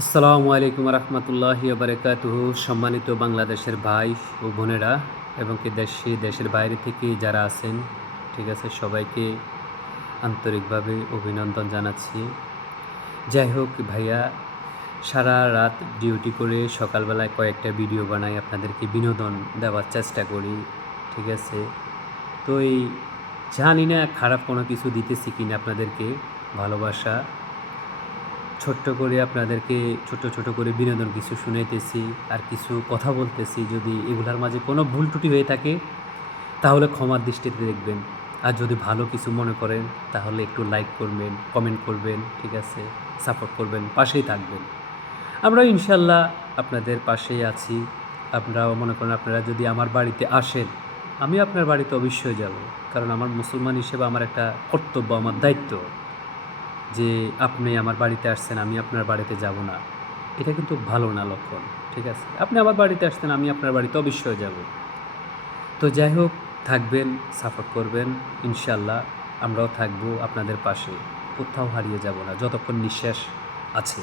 আসসালামু আলাইকুম রহমতুল্লাহি বারাকাতুহু। সম্মানিত বাংলাদেশের ভাই ও বোনেরা এবং কি দেশের বাইরে থেকে যারা আছেন, ঠিক আছে, সবাইকে আন্তরিকভাবে অভিনন্দন জানাচ্ছি। যাই হোক ভাইয়া, সারা রাত ডিউটি করে সকালবেলায় কয়েকটা ভিডিও বানাই, আপনাদেরকে বিনোদন দেওয়ার চেষ্টা করি, ঠিক আছে। তো এই জানি না খারাপ কোনো কিছু দিতেছি কিনা আপনাদেরকে, ভালোবাসা ছোট্ট করে আপনাদেরকে ছোট করে বিনোদন কিছু শুনাইতেছি আর কিছু কথা বলতেছি। যদি এগুলার মাঝে কোনো ভুল ত্রুটি হয়ে থাকে তাহলে ক্ষমার দৃষ্টিতে দেখবেন। আর যদি ভালো কিছু মনে করেন তাহলে একটু লাইক করবেন, কমেন্ট করবেন, ঠিক আছে, সাপোর্ট করবেন, পাশেই থাকবেন। আমরাও ইনশাল্লাহ আপনাদের পাশেই আছি। আপনারাও মনে করেন, আপনারা যদি আমার বাড়িতে আসেন, আমি আপনার বাড়িতে অবশ্যই যাব, কারণ আমার মুসলমান হিসেবে আমার একটা কর্তব্য, আমার দায়িত্ব যে আপনি আমার বাড়িতে আসছেন, আমি আপনার বাড়িতে যাব না। এটা কিন্তু ভালো না লক্ষণ, ঠিক আছে। আপনি আমার বাড়িতে আসছেন, আমি আপনার বাড়িতে অবশ্যই যাব। তো যাই হোক, থাকবেন, সাপোর্ট করবেন, ইনশাল্লাহ আমরাও থাকবো আপনাদের পাশে। কোথাও হারিয়ে যাব না যতক্ষণ নিঃশ্বাস আছে।